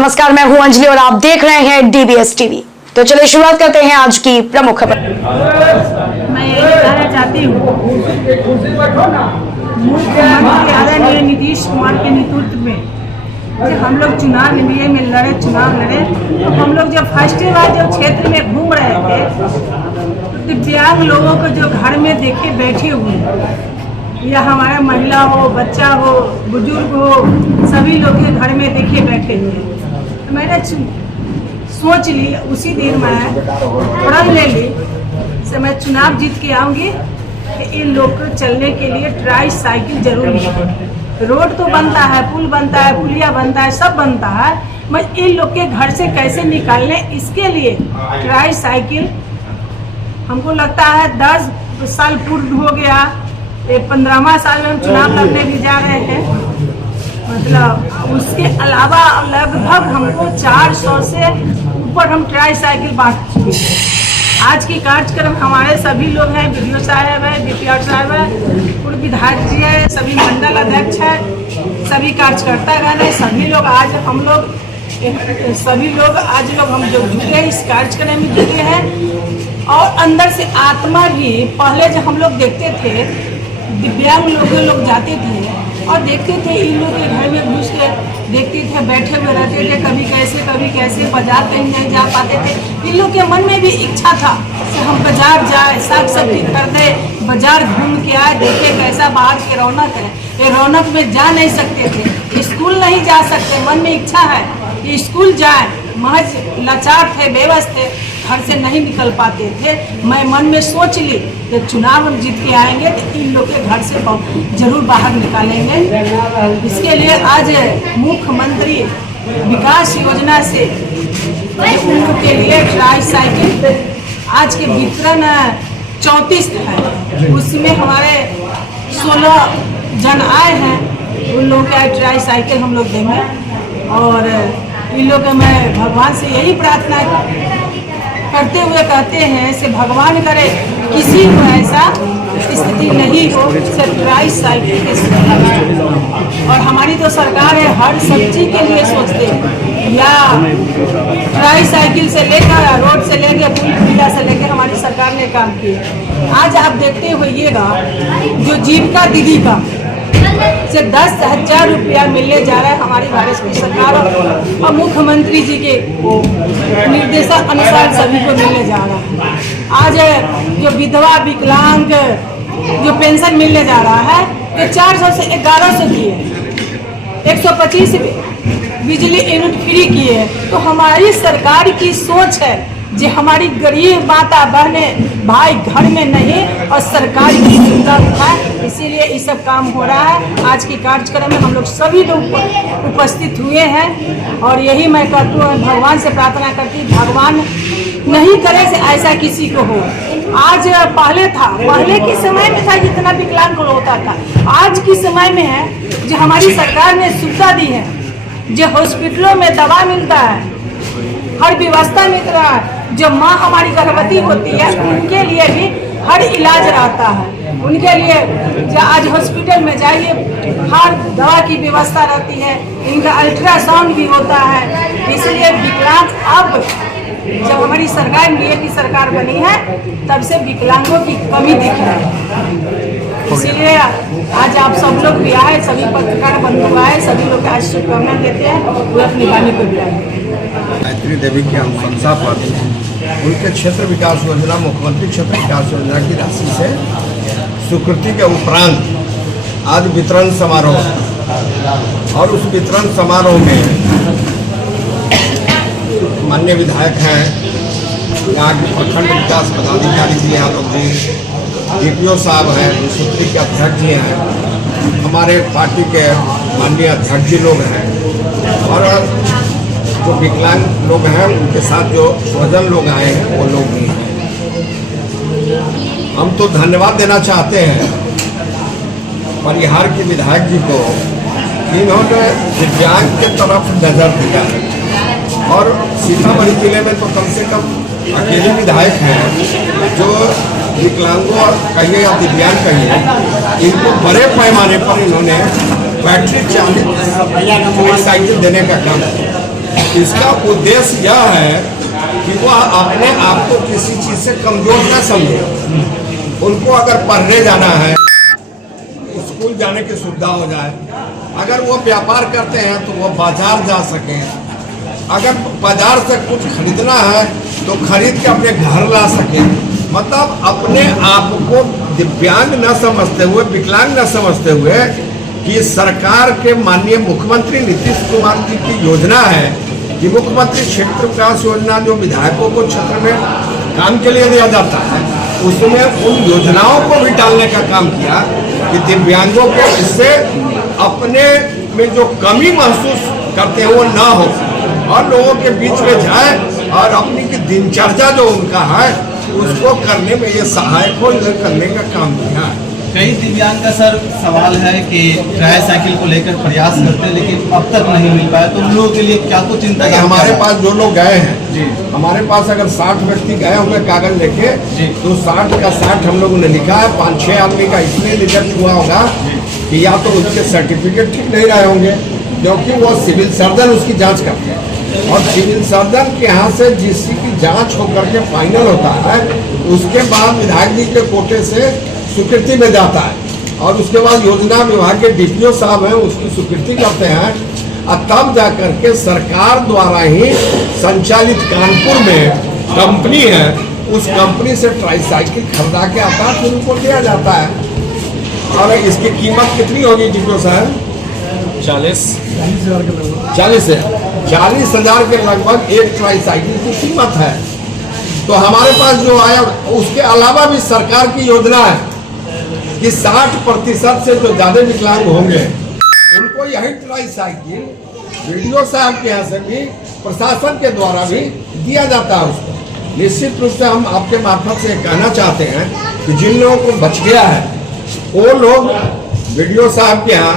नमस्कार, मैं हूं अंजलि और आप देख रहे हैं डीबीएस टीवी। तो चलिए शुरुआत करते हैं आज की प्रमुख खबर। मैं यही कहना चाहती हूँ, मुख्यमंत्री आदरणीय नीतीश कुमार के नेतृत्व में जब हम लोग चुनाव में लड़े, तो हम लोग जब फर्स्ट बार जब क्षेत्र में घूम रहे थे तो दिव्यांग लोगों को जो घर में देखे बैठे हुए, या हमारा महिला हो, बच्चा हो, बुजुर्ग हो, सभी लोग के घर में देखे बैठे हुए, तो मैंने सोच ली उसी दिन मैं प्रण ले ली से मैं चुनाव जीत के आऊँगी कि इन लोग को चलने के लिए ट्राई साइकिल जरूरी है। रोड तो बनता है, पुल बनता है, पुलिया बनता है, सब बनता है, मैं इन लोग के घर से कैसे निकालने, इसके लिए ट्राई साइकिल हमको लगता है 10 साल पूर्ण हो गया, 15वां साल में हम चुनाव लड़ने भी जा रहे हैं। मतलब उसके अलावा लगभग हमको 400 से ऊपर हम ट्राई साइकिल बांट चुके हैं। आज की कार्यक्रम हमारे सभी लोग हैं, वीडियो साहब है, डीपीआर साहब है, पूर्व विधायक जी है, सभी मंडल अध्यक्ष है, सभी कार्यकर्तागण है, सभी लोग आज हम लोग जो जुटे हैं इस कार्यक्रम में जुटे हैं। और अंदर से आत्मा भी, पहले जो हम लोग देखते थे दिव्यांग लोग जाते थे और देखते थे इन लोग के घर में घुस के देखते थे, बैठे हुए रहते थे, कभी कैसे बाजार कहीं नहीं जा पाते थे। इन लोग के मन में भी इच्छा था कि हम बाजार जाए, साग सब्जी खरीदे, बाजार घूम के आए, देखे कैसा बाहर की रौनक है। ये रौनक में जा नहीं सकते थे, स्कूल नहीं जा सकते, मन में इच्छा है कि स्कूल जाए, महज लाचार थे, बेबस थे, घर से नहीं निकल पाते थे। मैं मन में सोच ली कि चुनाव हम जीत के आएंगे तो इन लोग के घर से जरूर बाहर निकालेंगे। इसके लिए आज मुख्यमंत्री विकास योजना से उनके लिए ट्राई साइकिल आज के वितरण 34 है, उसमें हमारे 16 जन आए हैं, उन लोगों के ट्राई साइकिल हम लोग देंगे। और इन लोग मैं भगवान से यही प्रार्थना करते हुए कहते हैं से भगवान करे किसी को ऐसा स्थिति नहीं हो, सिर्फ ट्राई साइकिल के। और हमारी तो सरकार है, हर सब्जी के लिए सोचते हैं, या ट्राई साइकिल से लेकर रोड से लेकर पुल पुलिया से लेकर हमारी सरकार ने काम किया। आज आप देखते होइएगा जो जीविका दीदी का से 10,000 रुपया मिलने जा रहा है हमारी भारत की सरकार और मुख्यमंत्री जी के निर्देशन अनुसार सभी को मिलने जा रहा है। आज जो विधवा विकलांग जो पेंशन मिलने जा रहा है तो 400 से 1100 की है, 125 बिजली यूनिट फ्री की है। तो हमारी सरकार की सोच है जो हमारी गरीब माता बहने भाई घर में नहीं और सरकार की सुविधा है, इसीलिए ये सब काम हो रहा है। आज की कार्यक्रम में हम लोग सभी लोग उपस्थित हुए हैं और यही मैं कहती हूँ, भगवान से प्रार्थना करती, भगवान नहीं करे से ऐसा किसी को हो। आज पहले के समय में था जितना विकलांग होता था, आज के समय में है जो हमारी सरकार ने सुविधा दी है, जो हॉस्पिटलों में दवा मिलता है, हर व्यवस्था मिल रहा है। जो माँ हमारी गर्भवती होती है उनके लिए भी हर इलाज रहता है, उनके लिए जो आज हॉस्पिटल में जाइए हर दवा की व्यवस्था रहती है, इनका अल्ट्रासाउंड भी होता है। इसलिए विकलांग अब जब हमारी सरकार की सरकार बनी है तब से विकलांगों की कमी दिख रही है। इसीलिए आज आप सब लोग भी आए, सभी पत्रकार बंधु आए, सभी लोग आज शुभकामना देते हैं, वो अपनी वाणी को बुलाएंगे। गायत्री देवी की अनुशंसा पर उनके क्षेत्र विकास योजना, मुख्यमंत्री क्षेत्र विकास योजना की राशि से स्वीकृति के उपरांत आज वितरण समारोह, और उस वितरण समारोह में माननीय विधायक हैं, यहाँ के प्रखंड विकास पदाधिकारी जी हैं, लोग जी डीपीओ साहब हैं, सूत्री के अध्यक्ष जी हैं, हमारे पार्टी के माननीय अध्यक्ष जी लोग हैं, और जो विकलांग लोग हैं उनके साथ जो स्वजन लोग आए हैं वो लोग भी हैं। हम तो धन्यवाद देना चाहते हैं परिहार के विधायक जी को, इन्होंने दिव्यांग के तरफ नजर दिया है। और सीतामढ़ी जिले में तो कम से कम अकेले विधायक हैं जो विकलांगों कहिए या दिव्यांग कहिए, इनको बड़े पैमाने पर इन्होंने बैटरी चालित साइकिल देने का काम किया। इसका उद्देश्य यह है कि वह अपने आप को किसी चीज से कमजोर न समझे। उनको अगर पढ़ने जाना है, स्कूल जाने की सुविधा हो जाए, अगर वो व्यापार करते हैं तो वो बाजार जा सकें, अगर बाजार से कुछ खरीदना है तो खरीद के अपने घर ला सकें। मतलब अपने आप को दिव्यांग न समझते हुए, विकलांग न समझते हुए कि सरकार के माननीय मुख्यमंत्री नीतीश कुमार जी की योजना है कि मुख्यमंत्री क्षेत्र विकास योजना जो विधायकों को क्षेत्र में काम के लिए दिया जाता है, उसमें उन योजनाओं को भी डालने का काम किया कि दिव्यांगों को इससे अपने में जो कमी महसूस करते हैं वो ना हो और लोगों के बीच में जाए और अपनी की दिनचर्या जो उनका है उसको करने में ये सहायक हो, करने का काम किया है। कई दिव्यांग का सर सवाल है कि ट्राई साइकिल को लेकर प्रयास करते हैं लेकिन अब तक नहीं मिल पाया, तो उन लोगों के लिए क्या कुछ चिंता है? हमारे पास जो लोग गए हैं जी, हमारे पास अगर 60 व्यक्ति गए होंगे कागज लेके तो 60 का 60 हम लोगों ने लिखा है। 5-6 आदमी का इसलिए रिजेक्ट हुआ होगा कि या तो उनके सर्टिफिकेट ठीक नहीं रहे होंगे, क्योंकि वो सिविल सर्जन उसकी जाँच करते हैं और सिविल सर्जन के यहाँ से जिसकी जाँच होकर के फाइनल होता है उसके बाद विधायक जी के कोटे से स्वीकृति में जाता है और उसके बाद योजना विभाग के डीपीओ साहब हैं उसकी स्वीकृति करते हैं और तब जाकर के सरकार द्वारा ही संचालित कानपुर में कंपनी है, उस कंपनी से ट्राईसाइकिल खरीदा के आता है, फिर उनको दिया जाता है। और इसकी कीमत कितनी होगी डीपीओ साहब? 40,000 के लगभग एक ट्राईसाइकिल की कीमत है। तो हमारे पास जो आया उसके अलावा भी सरकार की योजना है कि 60% से जो ज्यादा विकलांग होंगे उनको यही ट्राईसाइकिल वीडियो साहब के यहाँ से भी प्रशासन के द्वारा भी दिया जाता है उसको। निश्चित रूप से हम आपके मार्फत से कहना चाहते हैं कि जिन लोगों को बच गया है वो लोग वीडियो साहब के यहाँ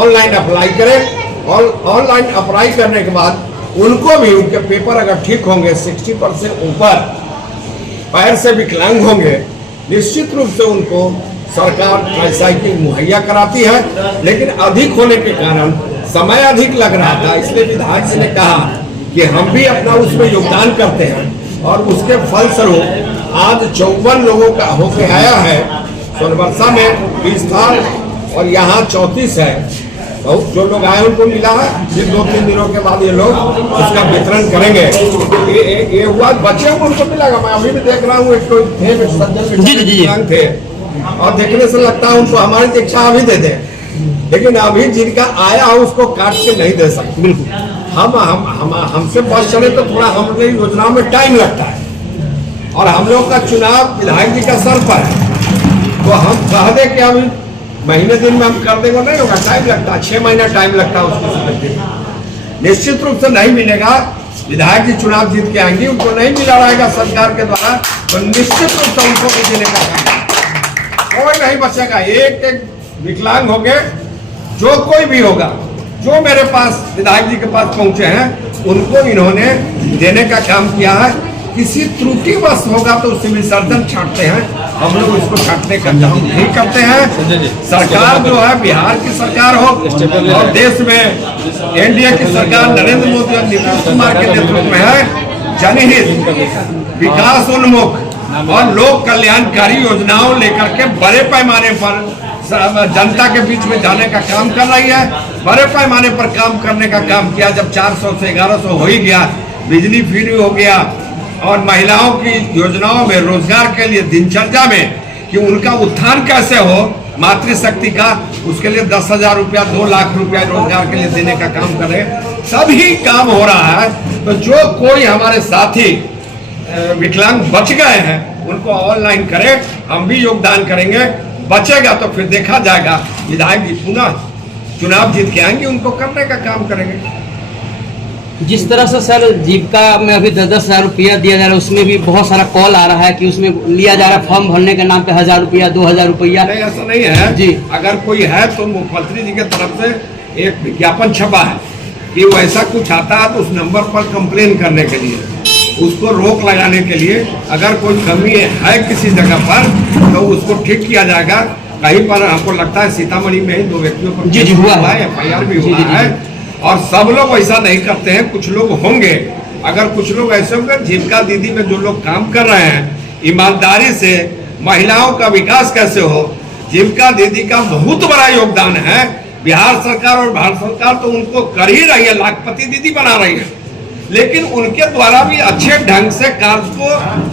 ऑनलाइन अप्लाई करें और ऑनलाइन अप्लाई करने के बाद उनको भी उनके पेपर अगर ठीक होंगे 60% ऊपर पैर से विकलांग होंगे, निश्चित रूप से उनको सरकार ट्राईसाइकिल मुहैया कराती है। लेकिन अधिक होने के कारण समय अधिक लग रहा था, इसलिए विधायक जी ने कहा कि हम भी अपना उसमें योगदान करते हैं और उसके फलस्वरूप आज 54 लोगों का होके आया है। सोनबरसा में 20 था और यहाँ 34 है। बहुत जो लोग आए उनको मिला है, फिर 2-3 दिनों के बाद ये लोग उसका वितरण करेंगे। ये हुआ बच्चे को उनको मिलेगा। मैं अभी भी देख रहा हूँ एक सज्जन थे और देखने से लगता है उनको हमारी दीक्षा अभी दे दे, लेकिन अभी जिनका आया है उसको काट के नहीं दे सकते। बिल्कुल हमसे बस चले तो थोड़ा हमारे योजनाओं में टाइम लगता है और हम लोग का चुनाव विधायक जी का सर पर है, तो हम कह दे कि अभी महीने दिन में हम कर देंगे नहीं होगा, टाइम लगता है, 6 महीना टाइम लगता है उसको। निश्चित रूप से नहीं मिलेगा। विधायक जी चुनाव जीत के आएंगे, उनको नहीं मिला रहेगा सरकार के द्वारा, तो निश्चित रूप से उनको भी देने का कोई नहीं बचेगा। एक विकलांग हो गए, जो कोई भी होगा, जो मेरे पास विधायक जी के पास पहुंचे हैं उनको इन्होंने देने का काम किया है। किसी त्रुटिवश होगा तो सिविल सर्जन छांटते हैं, हम लोग उसको छांटने का काम नहीं करते हैं। सरकार जो है बिहार की सरकार हो और देश में एनडीए की सरकार नरेंद्र मोदी और नीतीश कुमार के नेतृत्व में है, जनहित विकास उन्मुख और लोक कल्याणकारी योजनाओं लेकर के बड़े पैमाने पर जनता के बीच में जाने का काम कर रही है। बड़े पैमाने पर काम करने का काम किया। जब 400 से 1100 हो ही गया, बिजली फ्री हो गया और महिलाओं की योजनाओं में रोजगार के लिए दिनचर्या में कि उनका उत्थान कैसे हो मातृशक्ति का, उसके लिए 10,000 रुपया 2 लाख रुपया रोजगार के लिए देने का काम कर रहे हैं। सभी काम हो रहा है। तो जो कोई हमारे साथी विकलांग बच गए हैं उनको ऑनलाइन करें, हम भी योगदान करेंगे। बचेगा तो फिर देखा जाएगा। विधायक जी पुनः चुनाव जीत के आएंगे, उनको करने का काम करेंगे। जिस तरह से सर जीविका में अभी 10,000 रुपया दिया जा रहा है, उसमें भी बहुत सारा कॉल आ रहा है कि उसमें लिया जा रहा है फॉर्म भरने के नाम पे 1,000 रुपया 2,000 रुपया। नहीं, ऐसा नहीं है जी। अगर कोई है तो मुख्यमंत्री जी की तरफ से एक विज्ञापन छपा है कि वैसा कुछ आता है तो उस नंबर पर कंप्लेन करने के लिए, उसको रोक लगाने के लिए, अगर कोई कमी है किसी जगह पर तो उसको ठीक किया जाएगा। कहीं पर हमको लगता है सीतामढ़ी में ही 2 व्यक्तियों पर जी हुआ है, FIR भी हुआ है। और सब लोग वैसा नहीं करते हैं, कुछ लोग होंगे। अगर कुछ लोग ऐसे होंगे, जीविका दीदी में जो लोग काम कर रहे हैं ईमानदारी से, महिलाओं का विकास कैसे हो, जीविका दीदी का बहुत बड़ा योगदान है। बिहार सरकार और भारत सरकार तो उनको कर ही रही है, लाखपति दीदी बना रही है, लेकिन उनके द्वारा भी अच्छे ढंग से कार्य को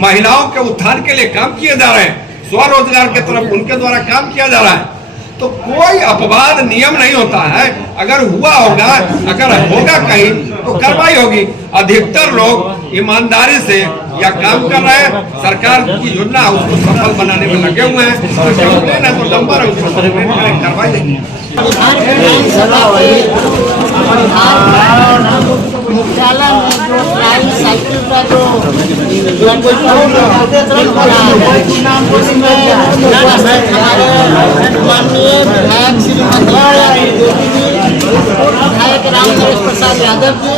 महिलाओं के उत्थान के लिए काम किए जा रहे हैं, स्वरोजगार के तरफ उनके द्वारा काम किया जा रहा है। तो कोई अपवाद नियम नहीं होता है, अगर हुआ होगा, अगर होगा कहीं तो कार्रवाई होगी। अधिकतर लोग ईमानदारी से या काम कर रहे हैं, सरकार की योजना उसको सफल बनाने में लगे हुए हैं। कंप्लेन है तो नंबर है, उसको कंप्लेन करें, कार्रवाई नहीं। मुख्यालय में जो ट्राई साइकिल का जो उसमें हमारे माननीय विधायक श्रीमती विधायक राम नरेश प्रसाद यादव जी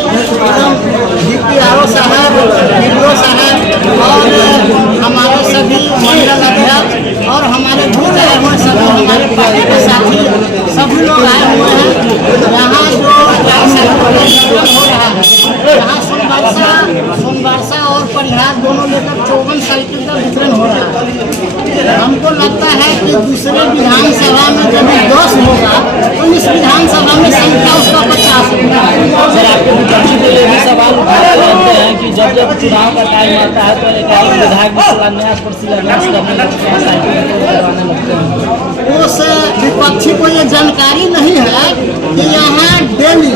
एवं DPRO साहब, DPO साहब और हमारे सभी मंडल अध्यक्ष और हमारे भूत आए हुए सभी हमारे पार्टी के साथी सभी लोग आए हुए हैं। यहाँ जो हो रहा है, यहाँ सोनबरसा और परिहार दोनों लेकर 54 साइकिल का वितरण हो रहा है। हमको लगता है कि दूसरे विधानसभा में जब 10 होगा तो इस विधानसभा में संख्या उसका 50 होगा। सर, आपके विपक्षी के लिए भी सवाल उठाते रहते हैं कि जब जब चुनाव का टाइम आता है तो एक विधायक भी शिलान्यास पर शिलान्यास करने लगते हैं, साइकिल करवाने लगते हैं। उस विपक्षी को ये जानकारी नहीं है कि यहाँ डेली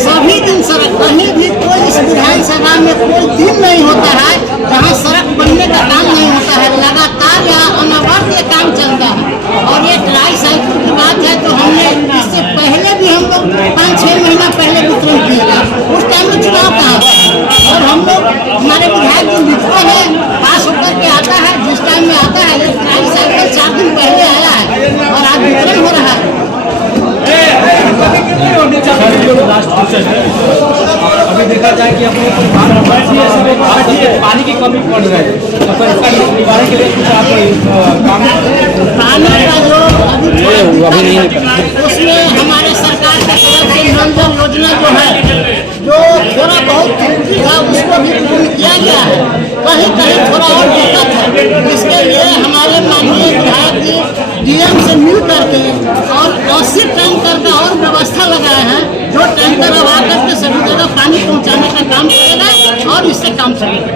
सभी दिन सड़क, कहीं भी कोई इस विधानसभा में कोई दिन नहीं होता है जहाँ सड़क बनने का काम नहीं होता है। लगातार यहाँ अनवरत ये काम चलता है। और ये ट्राई साइकिल की बात है तो हमने इससे पहले भी हम लोग 5-6 महीना पहले वितरण किया था, उस टाइम में चुनाव कहाँ था। और हम लोग हमारे विधायक जो लिखते हैं पास होकर के आता है, जिस टाइम में आता है ये ट्राई साइकिल 4 दिन पहले आया है और आज वितरण हो रहा है। अभी देखा जाए कि अपने पानी की कमी पड़ रही है, तो इसका निवारण के लिए कुछ आप काम पानी का जो उसमें हमारे सरकार की तरफ से जल जल योजना जो है, जो थोड़ा बहुत त्रुटि था उसको भी पूर्ण किया गया है। कहीं कहीं थोड़ा और दिक्कत है, इसके लिए हमारे माननीय विधायक जी DM से मिल करके और 80 टैंकर का और व्यवस्था लगाए हैं, जो टैंकर अब आकर के सभी जगह पानी पहुंचाने का काम करेगा और इससे काम चलेगा।